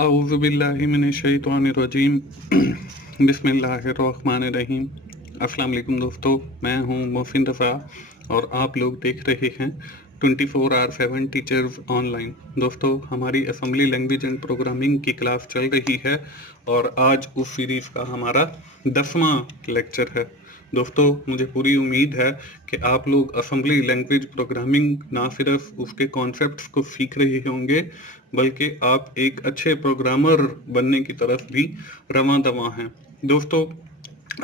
औज़ुबिल्लाहिमिनश्शैतानिर्रजीम बिस्मिल्लाहिर्रहमानिर्रहीम। अस्सलाम वालेकुम दोस्तों, मैं हूं मोहसिन रफ़ा और आप लोग देख रहे हैं 24/7 टीचर्स ऑनलाइन। दोस्तों, हमारी असेंबली लैंग्वेज एंड प्रोग्रामिंग की क्लास चल रही है और आज उस सीरीज़ का हमारा 10वां लेक्चर है। दोस्तों, मुझे पूरी उम्मीद है कि आप लोग असेंबली लैंग्वेज प्रोग्रामिंग ना सिर्फ उसके कॉन्सेप्ट्स को सीख रहे होंगे बल्कि आप एक अच्छे प्रोग्रामर बनने की तरफ भी रवां दवां हैं। दोस्तों,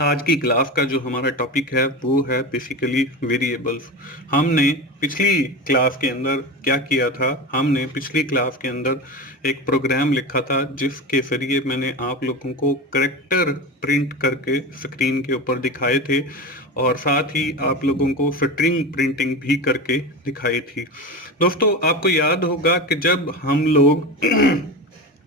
आज की क्लास का जो हमारा टॉपिक है वो है बेसिकली वेरिएबल्स। हमने पिछली क्लास के अंदर क्या किया था? हमने पिछली क्लास के अंदर एक प्रोग्राम लिखा था जिसके जरिए मैंने आप लोगों को करैक्टर प्रिंट करके स्क्रीन के ऊपर दिखाए थे और साथ ही आप लोगों को स्ट्रिंग प्रिंटिंग भी करके दिखाई थी। दोस्तों, आपको याद होगा कि जब हम लोग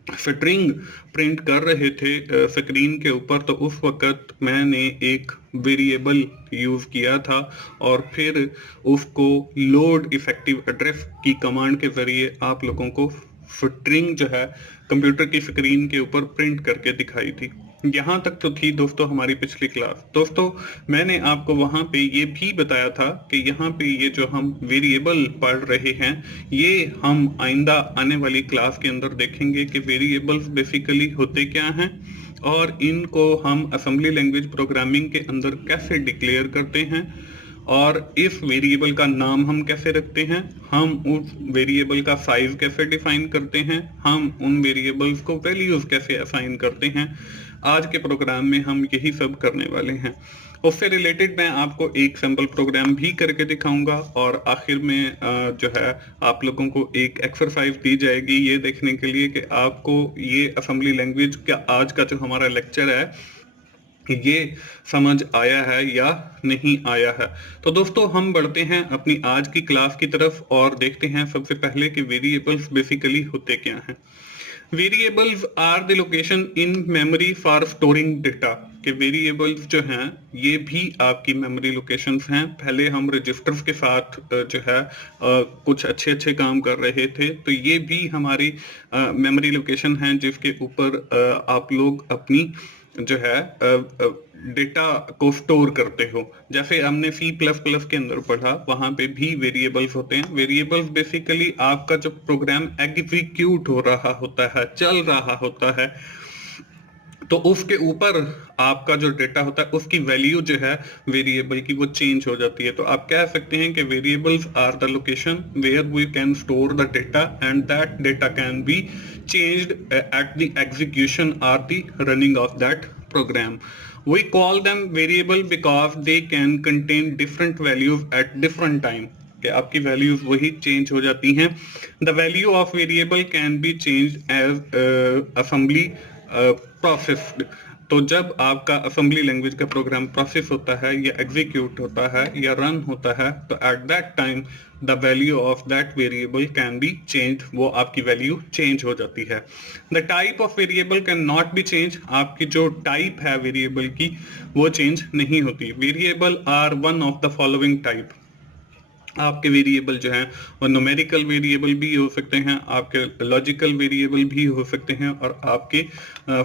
स्ट्रिंग प्रिंट कर रहे थे स्क्रीन के ऊपर, तो उस वक्त मैंने एक वेरिएबल यूज़ किया था और फिर उसको लोड इफेक्टिव एड्रेस की कमांड के ज़रिए आप लोगों को स्ट्रिंग जो है कंप्यूटर की स्क्रीन के ऊपर प्रिंट करके दिखाई थी। यहाँ तक तो थी दोस्तों हमारी पिछली क्लास। दोस्तों, मैंने आपको वहाँ पे ये भी बताया था कि यहाँ पे ये जो हम वेरिएबल पढ़ रहे हैं ये हम आइंदा आने वाली क्लास के अंदर देखेंगे कि वेरिएबल्स बेसिकली होते क्या हैं और इनको हम असेंबली लैंग्वेज प्रोग्रामिंग के अंदर कैसे डिक्लेयर करते हैं और इस वेरिएबल का नाम हम कैसे रखते हैं, हम उस वेरिएबल का साइज कैसे डिफाइन करते हैं, हम उन वेरिएबल्स को वैल्यूज कैसे असाइन करते हैं। आज के प्रोग्राम में हम यही सब करने वाले हैं। उससे रिलेटेड मैं आपको एक सैम्पल प्रोग्राम भी करके दिखाऊंगा और आखिर में जो है आप लोगों को एक एक्सरसाइज दी जाएगी ये देखने के लिए कि आपको ये असेंबली लैंग्वेज का आज का जो हमारा लेक्चर है ये समझ आया है या नहीं आया है। तो दोस्तों, हम बढ़ते हैं अपनी आज की क्लास की तरफ और देखते हैं सबसे पहले कि वेरिएबल्स बेसिकली होते क्या हैं। Variables are the location in memory for storing data. के वेरिएबल्स जो हैं ये भी आपकी मेमोरी लोकेशंस हैं। पहले हम रजिस्टर्स के साथ जो है कुछ अच्छे अच्छे काम कर रहे थे, तो ये भी हमारी मेमोरी लोकेशन है जिसके ऊपर आप लोग अपनी जो है डेटा को स्टोर करते हो। जैसे हमने C++ के अंदर पढ़ा, वहां पे भी वेरिएबल्स होते हैं। वेरिएबल्स बेसिकली आपका जो प्रोग्राम एग्जीक्यूट हो रहा होता है, चल रहा होता है, तो उसके ऊपर आपका जो डेटा होता है उसकी वैल्यू जो है वेरिएबल की वो चेंज हो जाती है। तो आप कह सकते हैं कि variables are the location where we can store the data and that data can be changed at the execution or the running of that program. We call them variable because they can contain different values at different time. कि आपकी values वही change हो जाती हैं। The value of variable can be change as assembly processed. तो जब आपका assembly language का प्रोग्राम प्रोसेस होता है या एग्जीक्यूट होता है या रन होता है, तो at that time the value of that variable can be change, वो आपकी वैल्यू चेंज हो जाती है। The type of variable can not be change. आपकी जो टाइप है वेरिएबल की वो चेंज नहीं होती। Variable are one of the following type. आपके वेरिएबल जो हैं वो न्यूमेरिकल वेरिएबल भी हो सकते हैं, आपके लॉजिकल वेरिएबल भी हो सकते हैं और आपके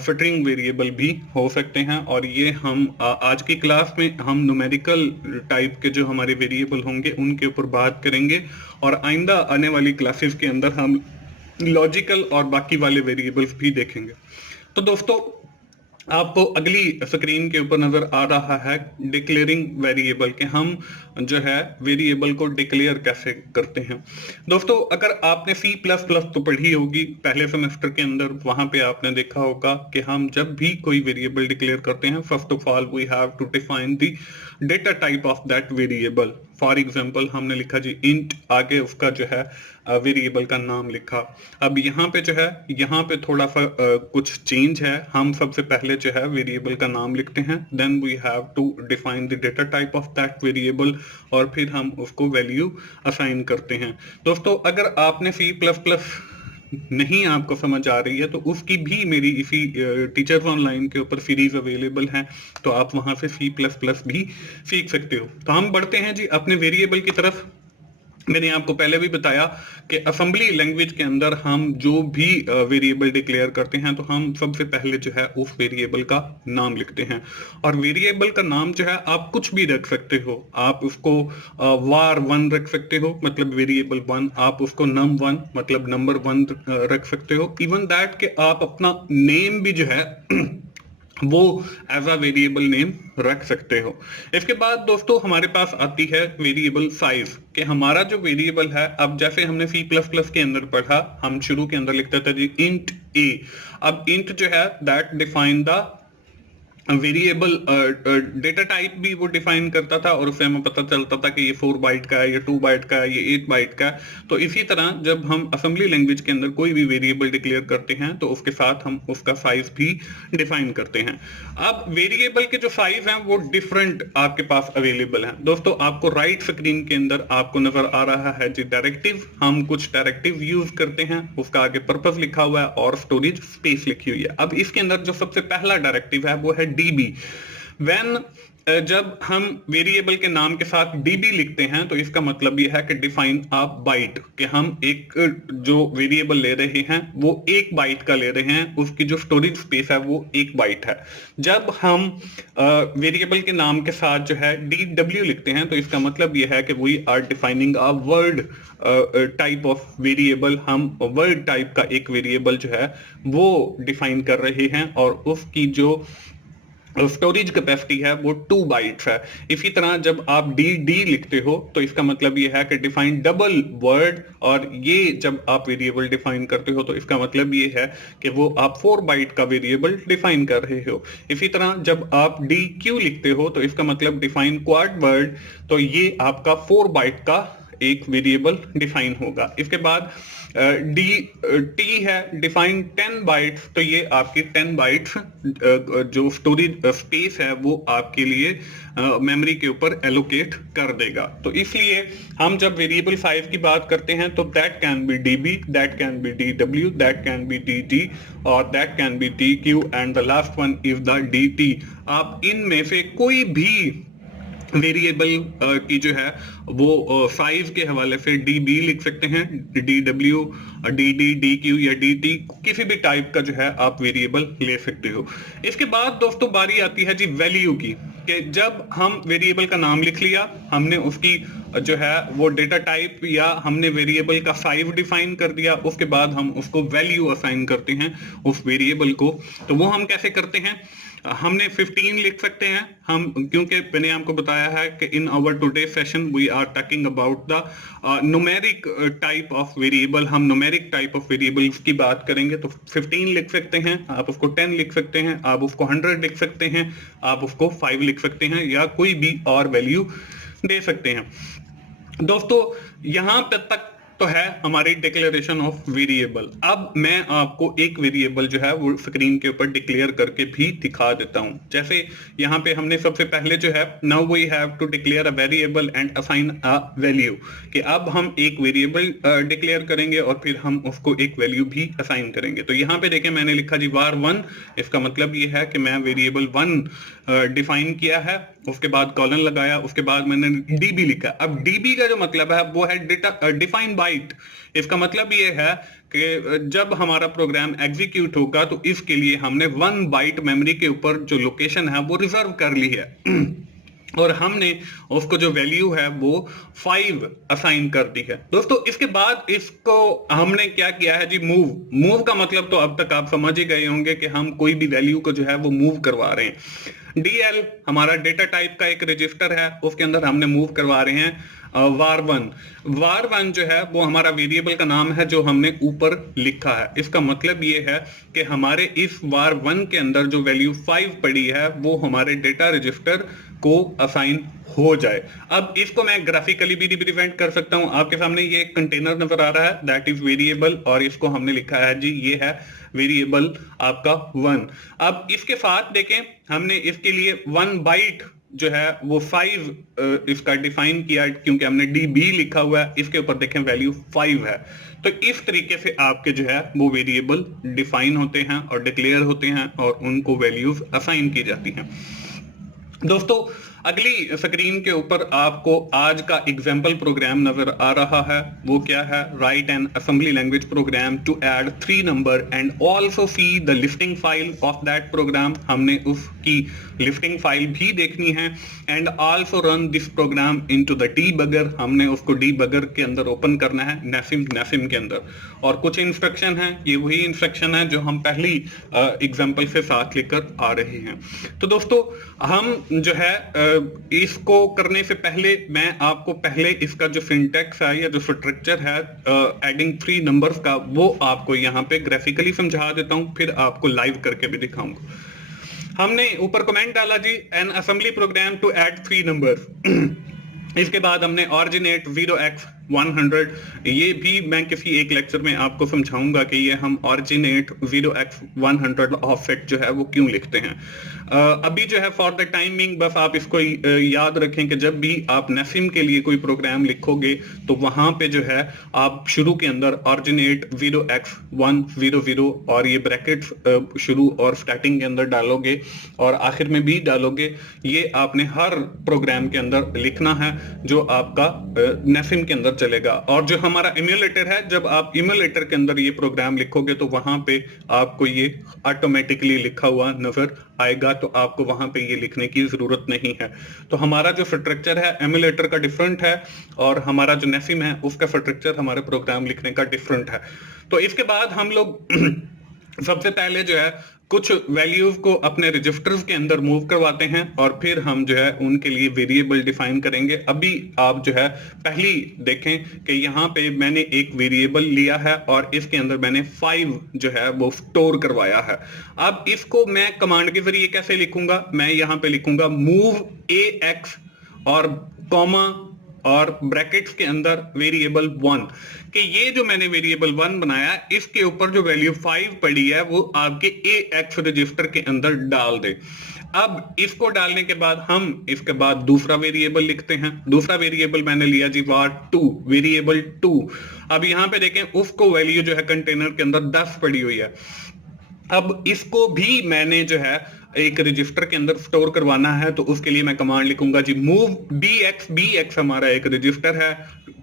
स्ट्रिंग वेरिएबल भी हो सकते हैं। और ये हम आज की क्लास में हम न्यूमेरिकल टाइप के जो हमारे वेरिएबल होंगे उनके ऊपर बात करेंगे और आइंदा आने वाली क्लासेस के अंदर हम लॉजिकल और बाकी वाले वेरिएबल्स भी देखेंगे। तो दोस्तों, आपको अगली स्क्रीन के ऊपर नजर आ रहा है डिक्लेयरिंग वेरिएबल के हम जो है वेरिएबल को डिक्लेयर कैसे करते हैं। दोस्तों, अगर आपने C++ तो पढ़ी होगी पहले सेमेस्टर के अंदर, वहां पे आपने देखा होगा कि हम जब भी कोई वेरिएबल डिक्लेयर करते हैं, first of all we have to define the data type of that variable. For example हमने लिखा जी इंट, आगे उसका जो है वेरिएबल का नाम लिखा। अब यहाँ पे जो है यहाँ पे थोड़ा सा कुछ चेंज है। हम सबसे पहले जो है वेरिएबल का नाम लिखते हैं, then we have to define the data type of that variable और फिर हम उसको वैल्यू असाइन करते हैं। दोस्तों, अगर आपने C++ नहीं आपको समझ आ रही है तो उसकी भी मेरी इसी टीचर्स ऑनलाइन के ऊपर सीरीज अवेलेबल है, तो आप वहां से C++ भी सीख सकते हो। तो हम बढ़ते हैं जी अपने वेरिएबल की तरफ। मैंने आपको पहले भी बताया कि असेंबली लैंग्वेज के अंदर हम जो भी वेरिएबल डिक्लेयर करते हैं तो हम सबसे पहले जो है उस वेरिएबल का नाम लिखते हैं। और वेरिएबल का नाम जो है आप कुछ भी रख सकते हो। आप उसको var1 रख सकते हो, मतलब वेरिएबल 1। आप उसको num1 मतलब नंबर 1 रख सकते हो। इवन दैट कि आप अपना नेम भी जो है वो एज अ वेरिएबल नेम रख सकते हो। इसके बाद दोस्तों हमारे पास आती है वेरिएबल साइज, कि हमारा जो वेरिएबल है, अब जैसे हमने सी प्लस प्लस के अंदर पढ़ा, हम शुरू के अंदर लिखते थे जी इंट ए। अब इंट जो है that define the variable data type भी वो डिफाइन करता था, और उससे हमें पता चलता था कि ये 4 बाइट का है, ये 2 बाइट का है, ये 8 बाइट का है। तो इसी तरह जब हम असेंबली लैंग्वेज के अंदर कोई भी वेरिएबल डिक्लेयर करते हैं तो उसके साथ हम उसका साइज भी डिफाइन करते हैं। अब वेरिएबल के जो साइज हैं वो डिफरेंट आपके पास अवेलेबल हैं। दोस्तों आपको राइट स्क्रीन के अंदर आपको नजर आ रहा है जी डायरेक्टिव। हम कुछ डायरेक्टिव यूज करते हैं, उसका आगे पर्पस लिखा हुआ है और स्टोरेज स्पेस लिखी हुई है। अब इसके अंदर जो सबसे पहला डायरेक्टिव है वो है db। व्हेन जब हम वेरिएबल के नाम के साथ db लिखते हैं तो इसका मतलब यह है कि डिफाइन अ बाइट, कि हम एक जो वेरिएबल ले रहे हैं वो 1 बाइट का ले रहे हैं, उसकी जो स्टोरेज स्पेस है वो 1 बाइट है। जब हम वेरिएबल के नाम के साथ जो है dw लिखते हैं तो इसका मतलब यह है कि we are defining a word type of variable. हम वर्ड टाइप का एक वेरिएबल जो है वो डिफाइन कर रहे हैं, और उसकी जो स्टोरेज कैपेसिटी है वो 2 बाइट्स है। इसी तरह जब आप डी लिखते हो तो इसका मतलब ये है कि डिफाइन डबल वर्ड, और ये जब आप वेरिएबल डिफाइन करते हो तो इसका मतलब ये है कि वो आप 4 बाइट का वेरिएबल डिफाइन कर रहे हो। इसी तरह जब आप डी क्यू लिखते हो तो इसका मतलब डिफाइन क्वाड वर्ड, तो ये आपका 4 बाइट का एक वेरिएबल डिफाइन होगा। इसके बाद डी टी है डिफाइन 10 बाइट्स, तो ये आपकी 10 बाइट्स जो स्टोरेज स्पेस है वो आपके लिए मेमोरी के ऊपर एलोकेट कर देगा। तो इसलिए हम जब वेरिएबल साइज की बात करते हैं तो that can be DB, that can be DW, that can be D और that can be D Q, and the last one is the D T. आप इनमें से कोई भी वेरिएबल की जो है वो साइज के हवाले से db लिख सकते हैं, dw, dd, dq या dt, किसी भी टाइप का जो है आप वेरिएबल ले सकते हो। इसके बाद दोस्तों बारी आती है जी वैल्यू की, कि जब हम वेरिएबल का नाम लिख लिया, हमने उसकी जो है वो डेटा टाइप या हमने वेरिएबल का साइज डिफाइन कर दिया, उसके बाद हम उसको वैल्यू असाइन करते हैं उस वेरिएबल को। तो वो हम कैसे करते हैं? हमने 15 लिख सकते हैं हम, क्योंकि मैंने आपको बताया है कि in our today session we are talking about the numeric type of variable. हम न्यूमेरिक टाइप ऑफ वेरिएबल्स की बात करेंगे तो 15 लिख सकते हैं, आप उसको 10 लिख सकते हैं, आप उसको 100 लिख सकते हैं, आप उसको 5 लिख सकते हैं, या कोई भी और वैल्यू दे सकते हैं। दोस्तों यहां तक तो है हमारी डिक्लेरेशन ऑफ वेरिएबल। अब मैं आपको एक वेरिएबल जो है वो स्क्रीन के ऊपर डिक्लेयर करके भी दिखा देता हूं। जैसे यहाँ पे हमने सबसे पहले जो है now we have to declare a variable and assign a value, कि अब हम एक वेरिएबल डिक्लेयर करेंगे और फिर हम उसको एक वैल्यू भी असाइन करेंगे। तो यहाँ पे देखें मैंने लिखा जी var1, इसका मतलब ये है कि मैं वेरिएबल 1 डिफाइन किया है, उसके बाद कॉलन लगाया, उसके बाद मैंने db लिखा। अब db का जो मतलब है वो है डेटा डिफाइन बाइट। इसका मतलब ये है कि जब हमारा प्रोग्राम एग्जीक्यूट होगा तो इसके लिए हमने 1 बाइट मेमोरी के ऊपर जो लोकेशन है वो रिजर्व कर ली है और हमने उसको जो वैल्यू है वो 5 असाइन कर दी है। दोस्तों इसके बाद इसको हमने क्या किया है जी मूव का मतलब तो अब तक आप समझ ही गए होंगे कि हम कोई भी वैल्यू को जो है वो मूव करवा रहे हैं। DL हमारा डेटा टाइप का एक रजिस्टर है, उसके अंदर हमने मूव करवा रहे हैं var1 जो है वो हमारा वेरिएबल का नाम है जो हमने ऊपर लिखा है। इसका मतलब ये है कि हमारे इस var1 के अंदर जो वैल्यू 5 पड़ी है वो हमारे डेटा रजिस्टर को असाइन हो जाए। अब इसको मैं ग्राफिकली भी रिप्रेजेंट कर सकता हूं। आपके सामने ये कंटेनर नजर आ रहा है, दैट इज वेरिएबल, और इसको हमने लिखा है जी ये है वेरिएबल आपका 1। अब इसके साथ देखें हमने इसके लिए 1 बाइट जो है वो 5 इसका डिफाइन किया, क्योंकि हमने db लिखा हुआ है, इसके ऊपर देखें वैल्यू 5 है। तो इस तरीके से आपके जो है वो वेरिएबल डिफाइन होते हैं और डिक्लेयर होते हैं और उनको वैल्यूज असाइन की जाती हैं। दोस्तों अगली स्क्रीन के ऊपर आपको आज का एग्जाम्पल प्रोग्राम नजर आ रहा है। वो क्या है? Write an assembly language program to add 3 number and also see the listing file of that program. हमने उसकी लिस्टिंग फाइल भी देखनी है। And also run this program into the debugger. हमने उसको डीबगर के अंदर ओपन करना है, नेसिम के अंदर। और कुछ इंस्ट्रक्शन है, ये वही इंस्ट्रक्शन है जो हम पहली एग्जाम्पल से साथ लेकर आ रहे हैं। तो दोस्तों हम जो है इसको करने से पहले मैं आपको पहले इसका जो सिंटैक्स है या जो स्ट्रक्चर है एडिंग 3 नंबर्स का, वो आपको यहाँ पे ग्राफिकली समझा देता हूँ, फिर आपको लाइव करके भी दिखाऊंगा। हमने ऊपर कमेंट डाला जी, an assembly program to add 3 numbers. इसके बाद हमने ऑरिजिनेट 0x100, ये भी मैं किसी एक लेक्चर में आपको समझाऊंगा कि ये हम ऑरिजिनेट 0x100 ऑफसेट जो है वो क्यों लिखते हैं। अभी जो है फॉर द टाइमिंग बस आप इसको याद रखें कि जब भी आप नेसिम के लिए कोई प्रोग्राम लिखोगे तो वहां पे जो है आप शुरू के अंदर ऑरिजिनेट 0x100 और ये ब्रैकेट्स शुरू और स्टार्टिंग के अंदर डालोगे और आखिर में भी डालोगे। ये आपने हर प्रोग्राम के अंदर लिखना है जो आपका नेसिम के अंदर चलेगा। और जो हमारा इम्यूलेटर है, जब आप इम्यूलेटर के अंदर ये प्रोग्राम लिखोगे तो वहां पे आपको ये ऑटोमेटिकली लिखा हुआ नजर आएगा, तो आपको वहां पे ये लिखने की जरूरत नहीं है। तो हमारा जो स्ट्रक्चर है एमुलेटर का डिफरेंट है और हमारा जो नेसिम है उसका स्ट्रक्चर हमारे प्रोग्राम लिखने का डिफरेंट है। तो इसके बाद हम लोग सबसे पहले जो है कुछ वैल्यूज को अपने रजिस्टर्स के अंदर मूव करवाते हैं और फिर हम जो है उनके लिए वेरिएबल डिफाइन करेंगे। अभी आप जो है पहली देखें कि यहाँ पे मैंने एक वेरिएबल लिया है और इसके अंदर मैंने 5 जो है वो स्टोर करवाया है। अब इसको मैं कमांड के जरिए कैसे लिखूंगा? मैं यहाँ पे लिखूंगा मूव ax और कॉमा और ब्रैकेट्स के अंदर वेरिएबल 1, कि ये जो मैंने वेरिएबल 1 बनाया इसके ऊपर जो वैल्यू 5 पड़ी है वो आपके ax रजिस्टर के अंदर डाल दे। अब इसको डालने के बाद हम इसके बाद दूसरा वेरिएबल लिखते हैं। दूसरा वेरिएबल मैंने लिया जी var2, वेरिएबल 2। अब यहां पे देखें उसको वैल्यू जो है कंटेनर के अंदर 10 पड़ी हुई है। अब इसको भी मैंने जो है एक रजिस्टर के अंदर स्टोर करवाना है, तो उसके लिए मैं कमांड लिखूंगा जी मूव bx हमारा एक रजिस्टर है,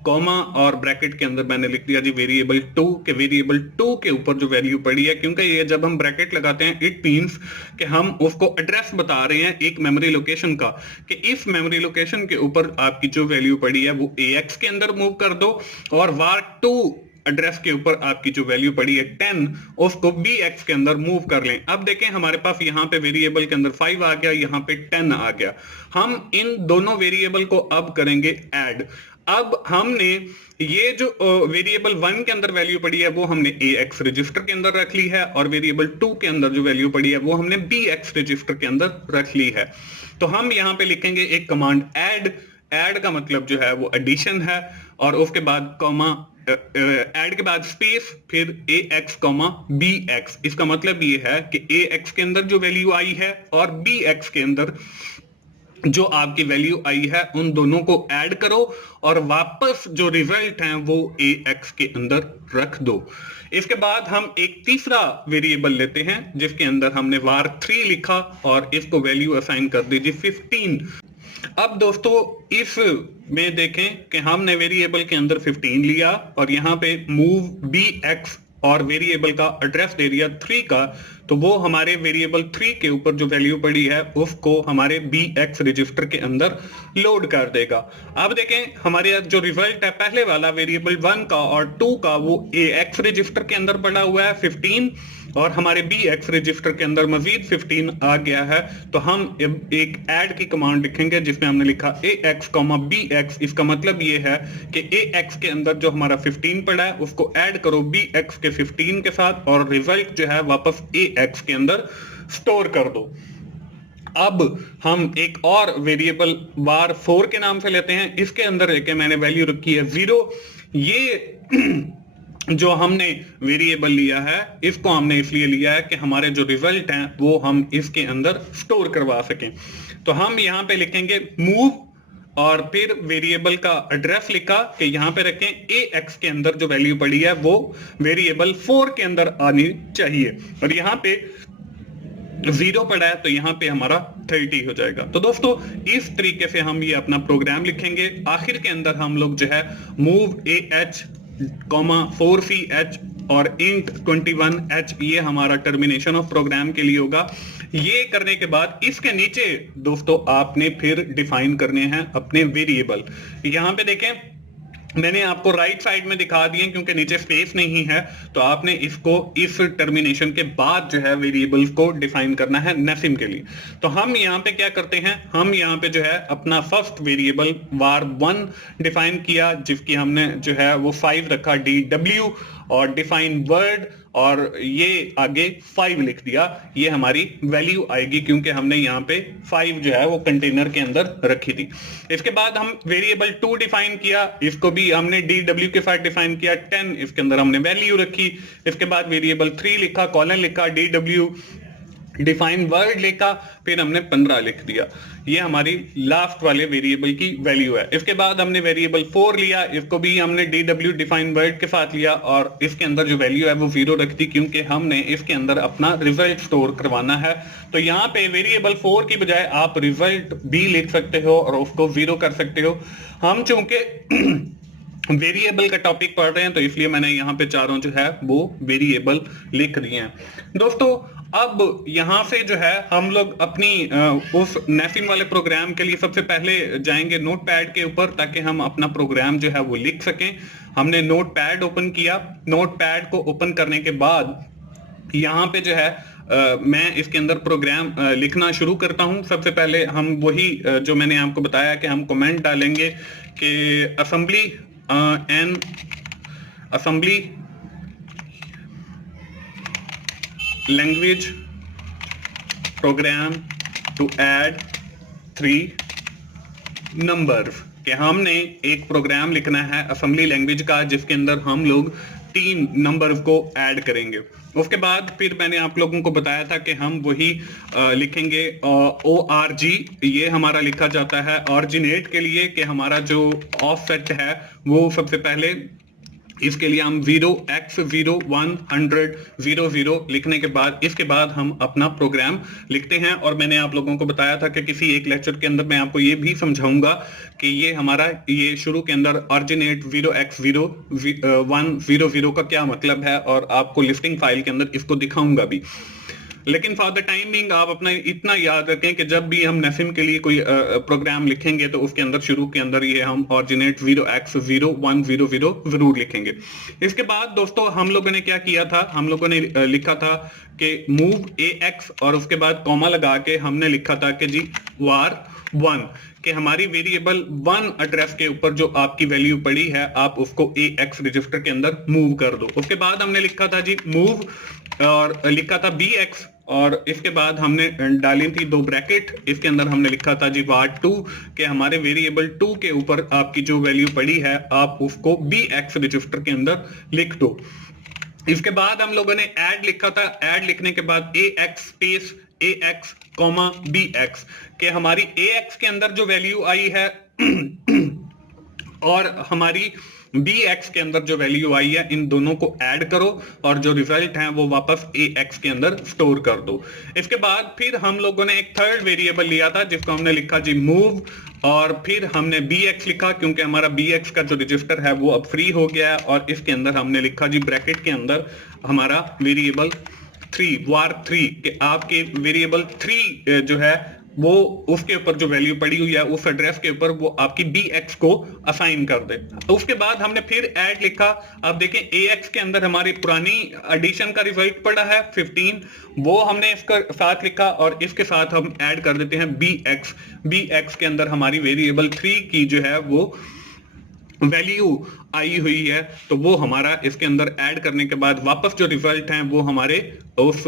कॉमा और ब्रैकेट के अंदर मैंने लिख दिया जी वेरिएबल 2, के वेरिएबल 2 के ऊपर जो वैल्यू पड़ी है, क्योंकि ये जब हम ब्रैकेट लगाते हैं इट मींस कि हम उसको एड्रेस बता रहे हैं एक मेमोरी लोकेशन का, कि इस मेमोरी लोकेशन के ऊपर आपकी जो वैल्यू पड़ी है वो ax के अंदर मूव कर दो और var2 एड्रेस के ऊपर आपकी जो वैल्यू पड़ी है 10 उसको bx के अंदर मूव कर लें। अब देखें हमारे पास यहाँ पे वेरिएबल के अंदर 5 आ गया, यहाँ पे 10 आ गया। हम इन दोनों वेरिएबल को अब करेंगे ऐड। अब हमने ये जो वेरिएबल 1 के अंदर वैल्यू पड़ी है वो हमने ax रजिस्टर के अंदर रख ली है और वेरिएबल 2 के अंदर जो वैल्यू पड़ी है वो हमने bx रजिस्टर के अंदर रख ली है। तो हम यहाँ पे लिखेंगे एक कमांड ऐड का मतलब जो है वो एडिशन है और उसके बाद कॉमा ऐड के बाद स्पेस फिर ax bx। इसका मतलब ये है कि ax के अंदर जो वैल्यू आई है और bx के अंदर जो आपकी वैल्यू आई है उन दोनों को ऐड करो और वापस जो रिजल्ट है वो ax के अंदर रख दो। इसके बाद हम एक तीसरा वेरिएबल लेते हैं जिसके अंदर हमने var3 लिखा और इसको वैल्यू असाइन कर दीजिए 15। अब दोस्तों इस में देखें कि हमने वेरिएबल के अंदर 15 लिया और यहाँ पे मूव bx और वेरिएबल का एड्रेस दे दिया 3 का, तो वो हमारे वेरिएबल 3 के ऊपर जो वैल्यू पड़ी है उसको हमारे bx रजिस्टर के अंदर लोड कर देगा। अब देखें हमारे जो रिजल्ट है पहले वाला वेरिएबल 1 का और 2 का वो ax रजिस्टर के अंदर पड़ा हुआ है 15 और हमारे bx रजिस्टर के अंदर मजीद 15 आ गया है। तो हम एक ऐड की कमांड लिखेंगे जिसमें हमने लिखा ax, bx। इसका मतलब ये है कि ax के अंदर जो हमारा 15 पड़ा है उसको ऐड करो bx के 15 के साथ और रिजल्ट जो है वापस ax के अंदर स्टोर कर दो। अब हम एक और वेरिएबल var4 के नाम से लेते हैं। इसके अंदर लेके मैंने वैल्यू रखी है 0। ये जो हमने वेरिएबल लिया है इसको हमने इसलिए लिया है कि हमारे जो रिजल्ट हैं वो हम इसके अंदर स्टोर करवा सकें। तो हम यहाँ पे लिखेंगे मूव और फिर वेरिएबल का एड्रेस लिखा कि यहाँ पे रखें ax के अंदर जो वैल्यू पड़ी है वो वेरिएबल 4 के अंदर आनी चाहिए और यहाँ पे 0 पड़ा है तो यहाँ पे हमारा 30 हो जाएगा। तो दोस्तों इस तरीके से हम ये अपना प्रोग्राम लिखेंगे। आखिर के अंदर हम लोग जो है मूव AH, 4CH और इंट 21H ये हमारा टर्मिनेशन ऑफ प्रोग्राम के लिए होगा। ये करने के बाद इसके नीचे दोस्तों आपने फिर डिफाइन करने हैं अपने वेरिएबल। यहाँ पे देखें मैंने आपको राइट साइड में दिखा दिए क्योंकि नीचे स्पेस नहीं है, तो आपने इसको इस टर्मिनेशन के बाद जो है वेरिएबल्स को डिफाइन करना है नेसिम के लिए। तो हम यहाँ पे क्या करते हैं, हम यहाँ पे जो है अपना फर्स्ट वेरिएबल var1 डिफाइन किया जिसकी हमने जो है वो 5 रखा DW और डिफाइन वर्ड और ये आगे 5 लिख दिया। ये हमारी वैल्यू आएगी क्योंकि हमने यहाँ पे 5 जो है वो कंटेनर के अंदर रखी थी। इसके बाद हम वेरिएबल 2 डिफाइन किया, इसको भी हमने DW के साथ डिफाइन किया 10, इसके अंदर हमने वैल्यू रखी। इसके बाद वेरिएबल 3 लिखा, कॉलन लिखा, DW डिफाइन वर्ड लिखा, फिर हमने 15 लिख दिया। ये हमारी लास्ट वाले वेरिएबल की वैल्यू है। इसके बाद हमने वेरिएबल 4 लिया, इसको भी हमने DW डिफाइन वर्ड के साथ लिया और इसके अंदर जो वैल्यू है वो 0 रख दी क्योंकि हमने इसके अंदर अपना रिजल्ट स्टोर करवाना है। तो यहाँ पे वेरिएबल 4 की बजाय आप रिजल्ट भी लिख सकते हो और उसको 0 कर सकते हो। हम चूंकि वेरिएबल का टॉपिक पढ़ रहे हैं तो इसलिए मैंने यहाँ पे चारों जो है वो वेरिएबल लिख दिए हैं। दोस्तों अब यहाँ से जो है हम लोग अपनी उस नेसिम वाले प्रोग्राम के लिए सबसे पहले जाएंगे नोटपैड के ऊपर ताकि हम अपना प्रोग्राम जो है वो लिख सकें। हमने नोटपैड ओपन किया। नोटपैड को ओपन करने के बाद यहाँ पे जो है मैं इसके अंदर प्रोग्राम लिखना शुरू करता हूं। सबसे पहले हम वही जो मैंने आपको बताया कि हम कमेंट डालेंगे कि assembly language program to add 3 numbers, कि हमने एक प्रोग्राम लिखना है असेंबली लैंग्वेज का जिसके अंदर हम लोग 3 नंबर्स को ऐड करेंगे। उसके बाद फिर मैंने आप लोगों को बताया था कि हम वही लिखेंगे ORG, ये हमारा लिखा जाता है ऑरिजिनेट के लिए कि हमारा जो ऑफसेट है वो सबसे पहले इसके लिए हम 0x0 100 00 लिखने के बाद इसके बाद हम अपना प्रोग्राम लिखते हैं। और मैंने आप लोगों को बताया था कि किसी एक लेक्चर के अंदर मैं आपको ये भी समझाऊंगा कि ये हमारा ये शुरू के अंदर ऑरिजिनेट 0x0 100 का क्या मतलब है और आपको लिस्टिंग फाइल के अंदर इसको दिखाऊंगा भी। लेकिन फॉर द टाइमिंग आप अपना इतना याद रखें कि जब भी हम नेसिम के लिए कोई प्रोग्राम लिखेंगे तो उसके अंदर शुरू के अंदर ये हम ऑरिजिनेट 0x0 100 जरूर लिखेंगे। इसके बाद दोस्तों हम लोगों ने क्या किया था, हम लोगों ने लिखा था कि मूव AX और उसके बाद कॉमा लगा के हमने लिखा था कि जी var1 कि हमारी वेरिएबल 1 एड्रेस के ऊपर जो आपकी वैल्यू पड़ी है आप उसको AX रजिस्टर के अंदर मूव कर दो। उसके बाद हमने लिखा था जी मूव और लिखा था BX और इसके बाद हमने डाली थी 2 ब्रैकेट, इसके अंदर हमने लिखा था जी var2 कि हमारे वेरिएबल 2 के ऊपर आपकी जो वैल्यू पड़ी है आप उसको BX रजिस्टर के अंदर लिख दो। इसके बाद हम लोगों ने ऐड लिखा था, ऐड लिखने के बाद AX स्पेस AX BX कि हमारी AX के अंदर जो वैल्यू आई है और हमारी BX के अंदर जो वैल्यू आई है इन दोनों को ऐड करो और जो रिजल्ट है वो वापस AX के अंदर स्टोर कर दो। इसके बाद फिर हम लोगों ने एक थर्ड वेरिएबल लिया था जिसको हमने लिखा जी मूव और फिर हमने BX लिखा क्योंकि हमारा BX का जो रजिस्टर है वो अब फ्री हो गया है और इसके अंदर हमने लिखा जी ब्रैकेट के अंदर हमारा वेरिएबल 3 var3 कि आपके वेरिएबल 3 जो है वो उसके ऊपर जो वैल्यू पड़ी हुई है उस एड्रेस के ऊपर वो आपकी BX को असाइन कर दे। उसके बाद हमने फिर ऐड लिखा। अब देखें AX के अंदर हमारी पुरानी एडिशन का रिजल्ट पड़ा है 15, वो हमने इसका साथ लिखा और इसके साथ हम ऐड कर देते हैं BX के अंदर हमारी वेरिएबल 3 की जो है वो वैल्यू आई हुई है तो वो हमारा इसके अंदर ऐड करने के बाद वापस जो रिजल्ट है वो हमारे उस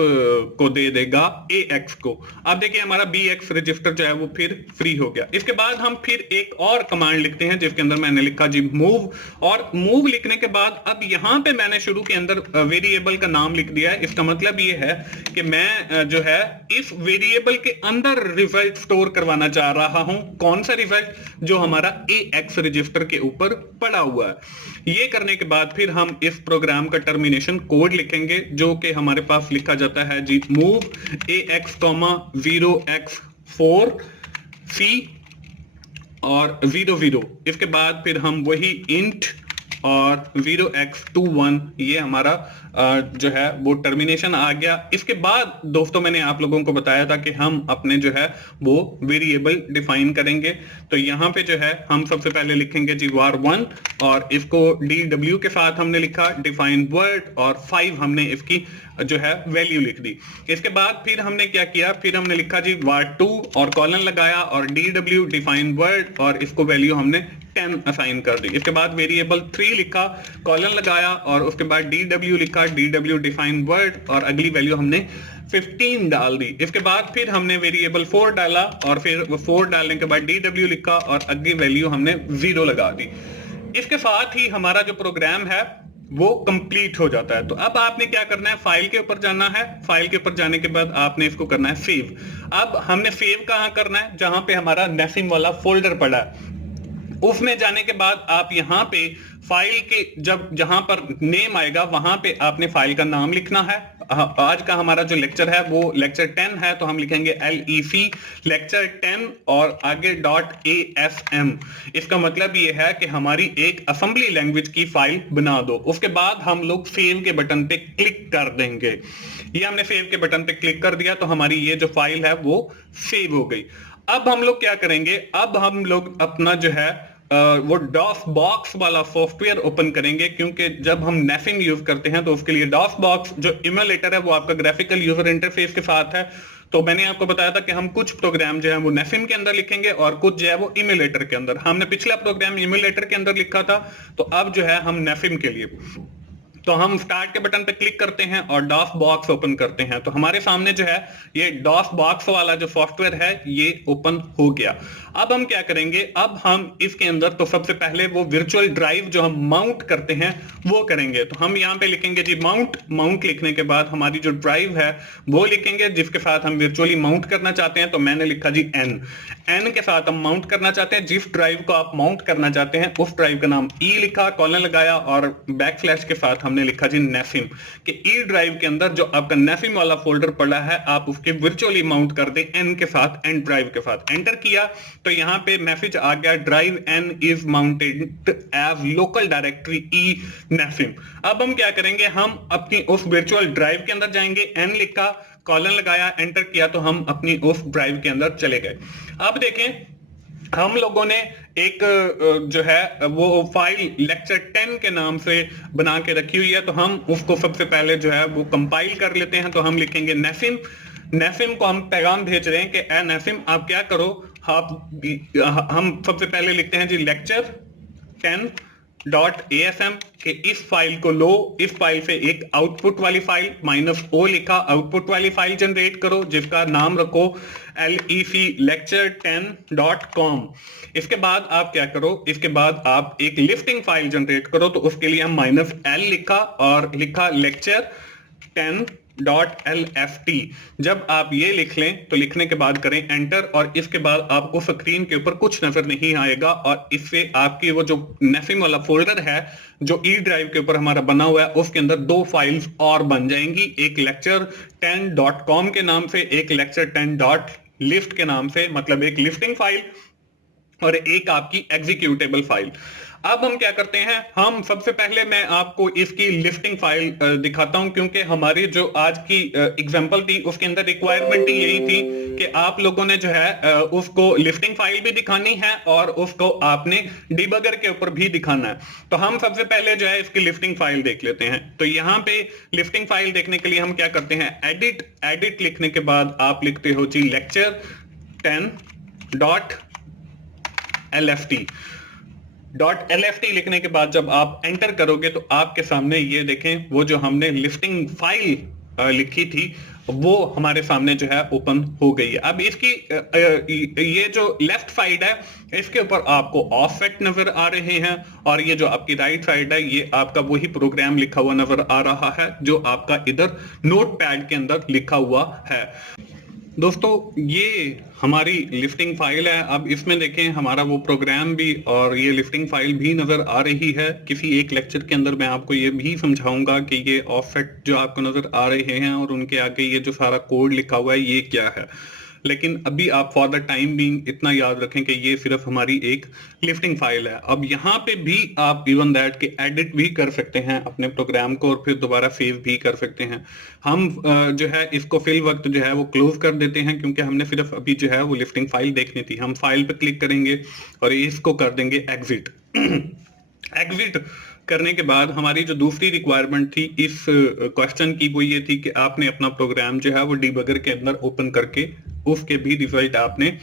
को दे देगा AX को। अब देखिए हमारा BX रजिस्टर जो है वो फिर फ्री हो गया। इसके बाद हम फिर एक और कमांड लिखते हैं जिसके अंदर मैंने लिखा जी मूव और मूव लिखने के बाद अब यहाँ पे मैंने शुरू के अंदर वेरिएबल का नाम लिख दिया है। इसका मतलब ये है कि मैं जो है इस वेरिएबल के अंदर रिजल्ट स्टोर करवाना चाह रहा हूं। कौन सा रिजल्ट? जो हमारा AX रजिस्टर के ऊपर पड़ा हुआ है। ये करने के बाद फिर हम इस प्रोग्राम का टर्मिनेशन कोड लिखेंगे, जो कि हमारे पास लिखा जाता है जी मूव AX, 0x4 C और 00। इसके बाद फिर हम वही इंट और 0x21, ये हमारा जो है वो टर्मिनेशन आ गया। इसके बाद दोस्तों मैंने आप लोगों को बताया था कि हम अपने जो है वो वेरिएबल डिफाइन करेंगे। तो यहाँ पे जो है हम सबसे पहले लिखेंगे जी var1 और इसको dw के साथ हमने लिखा डिफाइन वर्ड, और 5 हमने इसकी जो है वैल्यू लिख दी। इसके बाद फिर हमने क्या किया, फिर हमने लिखा जी var2 और कॉलन लगाया और dw डिफाइन वर्ड और इसको वैल्यू हमने 10 असाइन कर दी। इसके बाद वेरिएबल 3 लिखा, कॉलन लगाया और उसके बाद dw लिखा, dw डिफाइन वर्ड और अगली वैल्यू हमने 15 डाल दी। इसके बाद फिर हमने वेरिएबल 4 डाला और फिर 4 डालने के बाद dw लिखा और अगली वैल्यू हमने 0 लगा दी। इसके साथ ही हमारा जो प्रोग्राम है वो कंप्लीट हो जाता है। तो अब आपने क्या करना है, फाइल के ऊपर जाना है। फाइल के ऊपर जाने के बाद आपने इसको करना है सेव। अब हमने सेव कहाँ करना है, जहां पे हमारा नेफिम वाला फोल्डर पड़ा है उसमें जाने के बाद आप यहाँ पे फाइल के जहां पर नेम आएगा वहां पे आपने फाइल का नाम लिखना है। आज का हमारा जो लेक्चर है वो लेक्चर 10 है, तो हम लिखेंगे LEC लेक्चर 10 और आगे .asm। इसका मतलब ये है कि हमारी एक असेंबली लैंग्वेज की फाइल बना दो। उसके बाद हम लोग सेव के बटन पे क्लिक कर देंगे। ये हमने सेव के बटन पे क्लिक कर दिया तो हमारी ये जो फाइल है वो सेव हो गई। अब हम लोग क्या करेंगे, अब हम लोग अपना जो है वो डॉस बॉक्स वाला सॉफ्टवेयर ओपन करेंगे, क्योंकि जब हम नेफिम यूज करते हैं तो उसके लिए डॉस बॉक्स जो इमुलेटर है वो आपका ग्राफिकल यूजर इंटरफेस के साथ है। तो मैंने आपको बताया था कि हम कुछ प्रोग्राम जो है वो नेफिम के अंदर लिखेंगे और कुछ जो है वो इमुलेटर के अंदर। हमने पिछला प्रोग्राम इमुलेटर के अंदर लिखा था, तो अब जो है हम नेफिम के लिए, तो हम स्टार्ट के बटन पे क्लिक करते हैं और डॉस बॉक्स ओपन करते हैं। तो हमारे सामने जो है ये डॉस बॉक्स वाला जो सॉफ्टवेयर है ये ओपन हो गया। अब हम क्या करेंगे, अब हम इसके अंदर तो सबसे पहले वो वर्चुअल ड्राइव जो हम माउंट करते हैं वो करेंगे। तो हम यहाँ पे लिखेंगे जी माउंट लिखने के बाद हमारी जो ड्राइव है वो लिखेंगे जिसके साथ हम वर्चुअली माउंट करना चाहते हैं। तो मैंने लिखा जी एन के साथ हम माउंट करना चाहते हैं। जिस ड्राइव को आप माउंट करना चाहते हैं उस ड्राइव का नाम ई लिखा, कॉलन लगाया और बैकस्लैश के साथ हमने लिखा जी नेफिम, कि ई ड्राइव के अंदर जो आपका नेफिम वाला फोल्डर पड़ा है आप उसके वर्चुअली माउंट कर दें एन के साथ, एन ड्राइव के साथ। एंटर किया तो यहाँ पे मैसेज आ गया drive N is mounted as local directory E नेफिम। अब हम क्या करेंगे, हम अपनी उस वर्चुअल ड्राइव के अंदर जाएंगे, एन लिखा, कॉलन लगाया, एंटर किया तो हम अपनी उस ड्राइव के अंदर चले गए। अब देखें हम लोगों ने एक जो है वो फाइल लेक्चर 10 के नाम से बना के रखी हुई है, तो हम उसको सबसे पहले जो है वो कंपाइल कर लेते हैं। तो हम लिखेंगे नेफिम को हम पैगाम भेज रहे हैं कि ए नेफिम आप क्या करो, हम सबसे पहले लिखते हैं जी लेक्चर 10.asm कि इस फाइल को लो, इस फाइल से एक आउटपुट वाली फाइल -o लिखा, आउटपुट वाली फाइल जनरेट करो जिसका नाम रखो LEC lecture10.com। इसके बाद आप क्या करो, इसके बाद आप एक लिस्टिंग फाइल जनरेट करो। तो उसके लिए हम -l लिखा और लिखा लेक्चर 10.lft। जब आप ये लिख लें तो लिखने के बाद करें एंटर और इसके बाद आपको स्क्रीन के ऊपर कुछ नजर नहीं आएगा और इससे आपकी वो जो नेफिम वाला फोल्डर है जो ई ड्राइव के ऊपर हमारा बना हुआ है उसके अंदर 2 फाइल्स और बन जाएंगी, एक lecture10.com के नाम से, एक lecture10.list के नाम से, मतलब एक लिस्टिंग फाइल और एक आपकी एग्जीक्यूटेबल फाइल। अब हम क्या करते हैं, हम सबसे पहले मैं आपको इसकी लिस्टिंग फाइल दिखाता हूं, क्योंकि हमारी जो आज की एग्जांपल थी उसके अंदर रिक्वायरमेंट ही यही थी कि आप लोगों ने जो है उसको लिस्टिंग फाइल भी दिखानी है और उसको आपने डिबगर के ऊपर भी दिखाना है। तो हम सबसे पहले जो है इसकी लिस्टिंग फाइल देख लेते हैं। तो यहाँ पे लिस्टिंग फाइल देखने के लिए हम क्या करते हैं, एडिट लिखने के बाद आप लिखते हो जी lecture10.lft लिखने के बाद जब आप एंटर करोगे तो आपके सामने ये देखें वो जो हमने लिस्टिंग फाइल लिखी थी वो हमारे सामने जो है ओपन हो गई है। अब इसकी ये जो लेफ्ट साइड है इसके ऊपर आपको ऑफसेट नजर आ रहे हैं और ये जो आपकी राइट साइड है ये आपका वही प्रोग्राम लिखा हुआ नजर आ रहा है जो आपका इधर नोटपैड के अंदर लिखा हुआ है। दोस्तों ये हमारी लिफ्टिंग फाइल है। अब इसमें देखें हमारा वो प्रोग्राम भी और ये लिफ्टिंग फाइल भी नजर आ रही है। किसी एक लेक्चर के अंदर मैं आपको ये भी समझाऊंगा कि ये ऑफसेट जो आपको नजर आ रहे हैं और उनके आगे ये जो सारा कोड लिखा हुआ है ये क्या है। लेकिन अभी आप फॉर द टाइम बीइंग इतना याद रखें कि ये सिर्फ हमारी एक लिफ्टिंग फाइल है। अब यहाँ पे भी आप इवन दैट के एडिट भी कर सकते हैं अपने प्रोग्राम को और फिर दोबारा सेव भी कर सकते हैं। हम जो है इसको फिल वक्त जो है वो क्लोज कर देते हैं क्योंकि हमने सिर्फ अभी जो है वो लिफ्टिंग फाइल देखनी थी। हम फाइल पे क्लिक करेंगे और इसको कर देंगे एग्जिट। एग्जिट करने के बाद हमारी जो दूसरी रिक्वायरमेंट थी इस क्वेश्चन की वो ये थी कि आपने अपना प्रोग्राम जो है वो डिबगर के अंदर ओपन करके उसके भी रिजल्ट आपने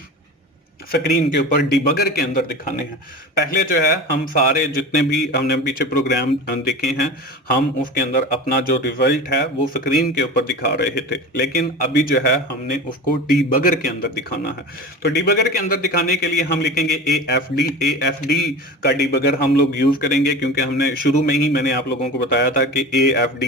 स्क्रीन के ऊपर डिबगर के अंदर दिखाने हैं। पहले जो है हम सारे जितने भी हमने पीछे प्रोग्राम देखे हैं हम उसके अंदर अपना जो रिजल्ट है वो स्क्रीन के ऊपर दिखा रहे थे, लेकिन अभी जो है हमने उसको डिबगर के अंदर दिखाना है। तो डिबगर के अंदर दिखाने के लिए हम लिखेंगे AFD का डिबगर हम लोग यूज करेंगे क्योंकि हमने शुरू में ही मैंने आप लोगों को बताया था कि AFD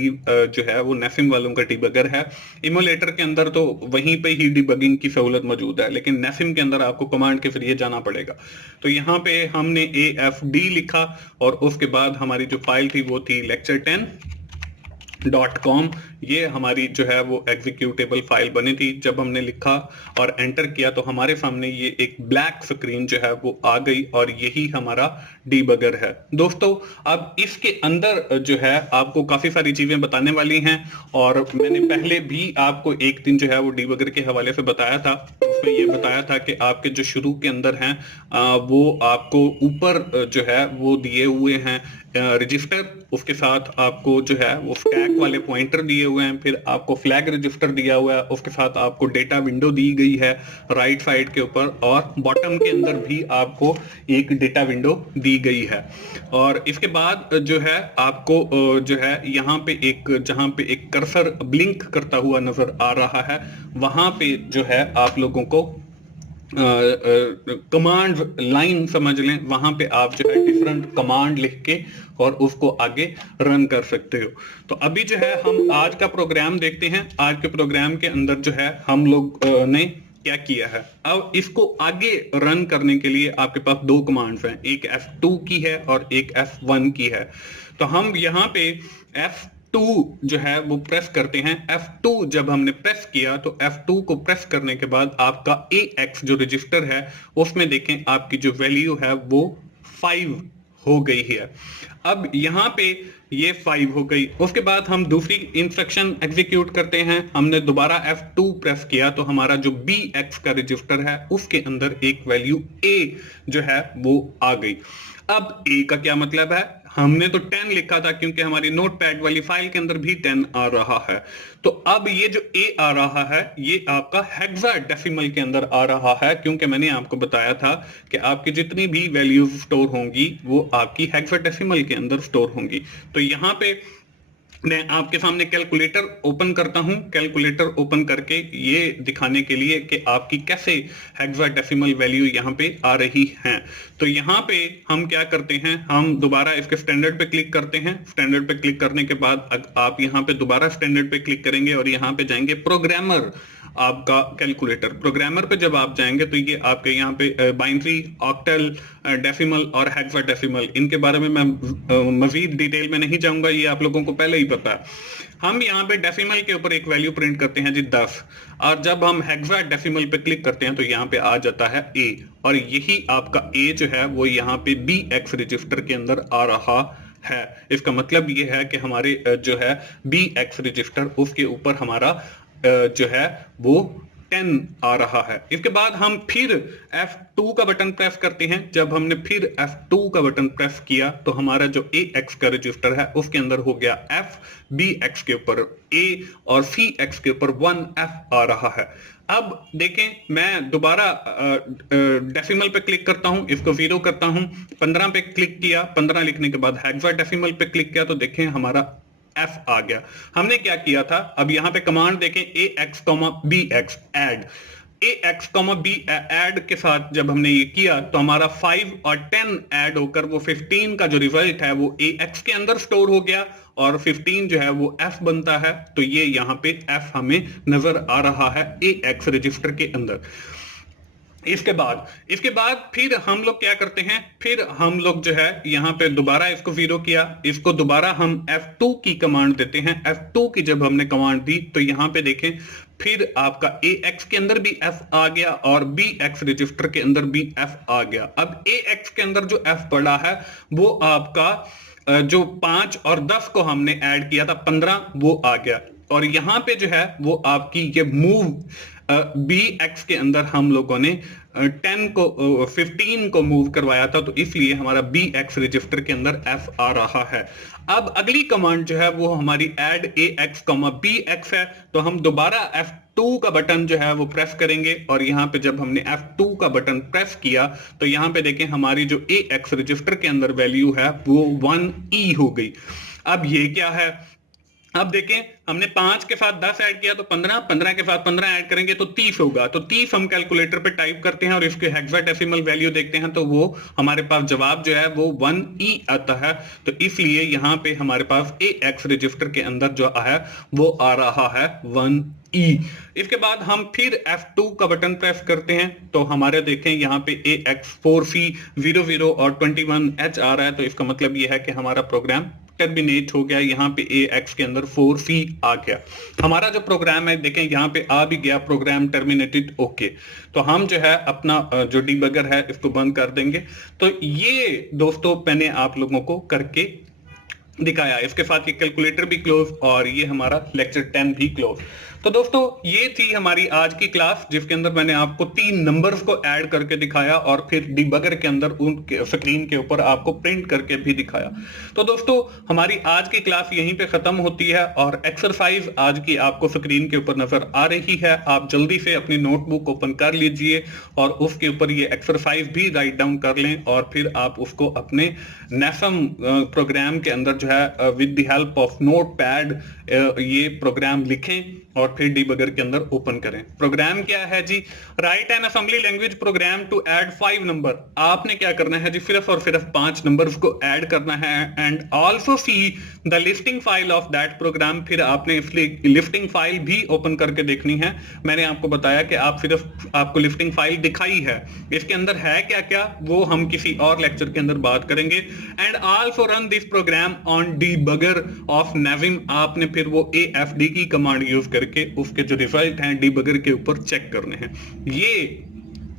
जो है वो नेफिम वालों का डिबगर है। इमुलेटर के अंदर तो वहीं पे ही डिबगिंग की सहूलत मौजूद है, लेकिन नेफिम के अंदर आपको कमांड के जरिए जाना पड़ेगा। तो यहाँ पे हमने AFD लिखा और उसके बाद हमारी जो फाइल थी वो थी lecture10.com। ये हमारी जो है वो एग्जीक्यूटेबल फाइल बनी थी। जब हमने लिखा और एंटर किया तो हमारे सामने ये एक ब्लैक स्क्रीन जो है वो आ गई और यही हमारा डीबगर है। दोस्तों अब इसके अंदर जो है आपको काफी सारी चीजें बताने वाली हैं और मैंने पहले भी आपको एक दिन जो है वो डीबगर के हवाले से बताया था। उसमें ये बताया था कि आपके जो शुरू के अंदर हैं वो आपको ऊपर जो है वो दिए हुए हैं रजिस्टर, उसके साथ आपको जो है वो स्टैक वाले पॉइंटर दिए हुए हैं, फिर आपको फ्लैग रजिस्टर दिया हुआ है, उसके साथ आपको डेटा विंडो दी गई है राइट साइड के ऊपर और बॉटम के अंदर भी आपको एक डेटा विंडो दी गई है। और इसके बाद जो है आपको जो है यहाँ पे एक जहाँ पे एक कर्सर ब्लिंक करता हुआ नजर आ रहा है वहां पे जो है आप लोगों को कमांड लाइन समझ लें, वहां पे आप जो है डिफरेंट कमांड लिख के और उसको आगे रन कर सकते हो। तो अभी जो है हम आज का प्रोग्राम देखते हैं। आज के प्रोग्राम के अंदर जो है हम लोग ने क्या किया है। अब इसको आगे रन करने के लिए आपके पास दो कमांड्स हैं, एक F2 की है और एक F1 की है। तो हम यहाँ पे F2 जो है वो प्रेस करते हैं। F2 जब हमने प्रेस किया तो F2 को प्रेस करने के बाद आपका AX जो रजिस्टर है उसमें देखें आपकी जो वैल्यू है वो 5 हो गई है। अब यहाँ पे ये 5 हो गई। उसके बाद हम दूसरी इंस्ट्रक्शन एग्जीक्यूट करते हैं। हमने दोबारा F2 प्रेस किया तो हमारा जो BX का रजिस्टर है उसके अंदर एक वैल्यू A जो है वो आ गई। अब A का क्या मतलब है, हमने तो 10 लिखा था क्योंकि हमारी नोटपैड वाली फाइल के अंदर भी 10 आ रहा है। तो अब ये जो A आ रहा है ये आपका हेक्साडेसिमल के अंदर आ रहा है क्योंकि मैंने आपको बताया था कि आपकी जितनी भी वैल्यूज स्टोर होंगी वो आपकी हेक्साडेसिमल के अंदर स्टोर होंगी। तो यहाँ पे मैं आपके सामने कैलकुलेटर ओपन करता हूं। कैलकुलेटर ओपन करके ये दिखाने के लिए कि आपकी कैसे हेक्साडेसिमल वैल्यू यहाँ पे आ रही हैं। तो यहाँ पे हम क्या करते हैं, हम दोबारा इसके स्टैंडर्ड पे क्लिक करते हैं। स्टैंडर्ड पे क्लिक करने के बाद आप यहाँ पे दोबारा स्टैंडर्ड पे क्लिक करेंगे और यहाँ पे जाएंगे प्रोग्रामर, आपका कैलकुलेटर। प्रोग्रामर पे जब आप जाएंगे तो ये आपके यहाँ पे बाइनरी, ऑक्टल, डेसिमल और हेक्साडेसिमल, इनके बारे में मैं मजीद डिटेल में नहीं जाऊंगा, ये आप लोगों को पहले ही पता है। हम यहाँ पे डेसिमल के ऊपर एक वैल्यू प्रिंट करते हैं जी 10 और जब हम हेक्साडेसिमल पे क्लिक करते हैं तो यहाँ पे आ जाता है A और यही आपका A जो है वो यहाँ पे BX रजिस्टर के अंदर आ रहा है। इसका मतलब ये है कि हमारे जो है BX रजिस्टर उसके ऊपर हमारा जो है वो 10 आ रहा है। इसके बाद हम फिर F2 का बटन प्रेस करते हैं। जब हमने फिर F2 का बटन प्रेस किया तो हमारा जो AX का रजिस्टर है उसके अंदर हो गया F, BX के ऊपर A और CX के ऊपर 1F आ रहा है। अब देखें मैं दोबारा डेसिमल पे क्लिक करता हूं, इसको 0 करता हूं, 15 पे क्लिक किया, 15 लिखने के बाद हेक्साडेसिमल पे क्लिक किया तो देखें हमारा F आ गया। हमने क्या किया था, अब यहां पे कमांड देखें AX, BX add. AX, B add के साथ जब हमने ये किया तो हमारा 5 और 10 ऐड होकर वो 15 का जो रिजल्ट है वो AX के अंदर स्टोर हो गया और 15 जो है वो F बनता है। तो ये यहाँ पे F हमें नजर आ रहा है AX रजिस्टर के अंदर। इसके बाद फिर हम लोग क्या करते हैं, फिर हम लोग जो है यहाँ पे दोबारा इसको 0 किया, इसको दोबारा हम F2 की कमांड देते हैं। F2 की जब हमने कमांड दी तो यहाँ पे देखें फिर आपका AX के अंदर भी F आ गया और BX रजिस्टर के अंदर भी F आ गया। अब AX के अंदर जो F पड़ा है वो आपका जो 5 और 10 को हमने ऐड किया था 15 वो आ गया। और यहाँ पे जो है वो आपकी ये मूव BX के अंदर हम लोगों ने 15 को मूव करवाया था, तो इसलिए हमारा BX रजिस्टर के अंदर F आ रहा है। अब अगली कमांड जो है वो हमारी add AX, BX है, तो हम दोबारा F2 का बटन जो है वो प्रेस करेंगे और यहाँ पे जब हमने F2 का बटन प्रेस किया तो यहाँ पे देखें हमारी जो AX रजिस्टर के अंदर वैल्यू है वो 1E हो गई। अब ये क्या है, अब देखें हमने 5 के साथ 10 ऐड किया तो 15, 15 के साथ 15 ऐड करेंगे तो 30 होगा। तो 30 हम कैलकुलेटर पे टाइप करते हैं और इसके हेक्साडेसिमल वैल्यू देखते हैं तो वो हमारे पास जवाब जो है वो 1E आता है। तो इसलिए यहाँ पे हमारे पास AX रजिस्टर के अंदर जो है वो आ रहा है 1E। इसके बाद हम फिर F2 का बटन प्रेस करते हैं तो हमारे देखें यहाँ पे AX 4C00 और 21H आ रहा है। तो इसका मतलब ये है कि हमारा प्रोग्राम टर्मिनेट हो गया। यहाँ पे AX के अंदर 4C आ गया। हमारा जो प्रोग्राम है देखें यहाँ पे आ भी गया, प्रोग्राम टर्मिनेटेड ओके। तो हम जो है अपना जो डीबगर है इसको बंद कर देंगे। तो ये दोस्तों मैंने आप लोगों को करके दिखाया। इसके साथ ये कैलकुलेटर भी क्लोज और ये हमारा लेक्चर 10 भी क्लोज। तो दोस्तों ये थी हमारी आज की क्लास जिसके अंदर मैंने आपको 3 नंबर्स को ऐड करके दिखाया और फिर डिबगर के अंदर उनके स्क्रीन के ऊपर आपको प्रिंट करके भी दिखाया। तो दोस्तों हमारी आज की क्लास यहीं पे खत्म होती है और एक्सरसाइज आज की आपको स्क्रीन के ऊपर नजर आ रही है। आप जल्दी से अपनी नोटबुक ओपन कर लीजिए और उसके ऊपर ये एक्सरसाइज भी राइट डाउन कर लें और फिर आप उसको अपने नेफम प्रोग्राम के अंदर जो है with the help of notepad ये प्रोग्राम लिखें और फिर डीबगर के अंदर ओपन करें। प्रोग्राम क्या है जी, write an assembly language program to add 5 number. आपने क्या करना है जी, सिर्फ और सिर्फ 5 नंबर्स को ऐड करना है and also see the listing file of that program. फिर आपने इसलिए लिस्टिंग फाइल भी ओपन करके देखनी है। मैंने आपको बताया कि आप सिर्फ आपको लिस्टिंग फाइल दिखाई है, इसके अंदर है क्या क्या वो हम किसी और लेक्चर के अंदर बात करेंगे। And also run this program on debugger of नेविम। आपने फिर वो AFD की कमांड यूज करके उसके जो रिजल्ट हैं डीबगर के ऊपर चेक करने हैं। ये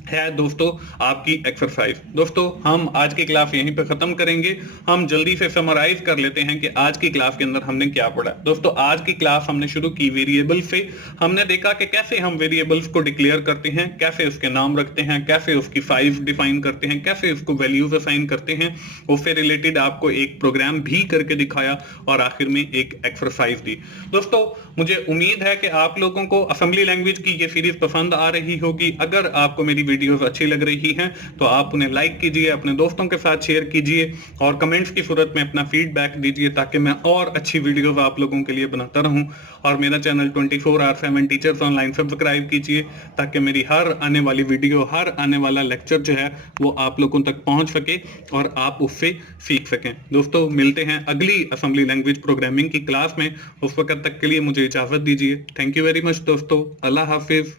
है दोस्तों आपकी एक्सरसाइज। दोस्तों हम आज की क्लास यहीं पे खत्म करेंगे। हम जल्दी से समराइज कर लेते हैं कि आज की क्लास के अंदर हमने क्या पढ़ा। दोस्तों आज की क्लास हमने शुरू की वेरिएबल से। हमने देखा कि कैसे हम वेरिएबल्स को डिक्लेयर करते हैं, कैसे उसके नाम रखते हैं, कैसे उसकी साइज डिफाइन करते हैं, कैसे उसको वैल्यूज असाइन करते हैं। उससे रिलेटेड आपको एक प्रोग्राम भी करके दिखाया और आखिर में एक एक्सरसाइज दी। दोस्तों मुझे उम्मीद है कि आप लोगों को असेंबली लैंग्वेज की ये सीरीज पसंद आ रही होगी। अगर आपको मेरी वीडियोस अच्छी लग रही हैं तो आप उन्हें लाइक कीजिए, अपने दोस्तों के साथ शेयर कीजिए और कमेंट्स की सूरत में अपना फीडबैक दीजिए ताकि मैं और अच्छी वीडियोस आप लोगों के लिए बनाता रहूं। और मेरा चैनल 24/7 टीचर्स ऑनलाइन सब्सक्राइब कीजिए ताकि मेरी हर आने वाली वीडियो, हर आने वाला लेक्चर जो है वो आप लोगों तक पहुंच सके और आप उससे सीख सकें। दोस्तों मिलते हैं अगली असेंबली लैंग्वेज प्रोग्रामिंग की क्लास में। उस वक्त तक के लिए मुझे इजाजत दीजिए। थैंक यू वेरी मच दोस्तों। अल्लाह हाफिज।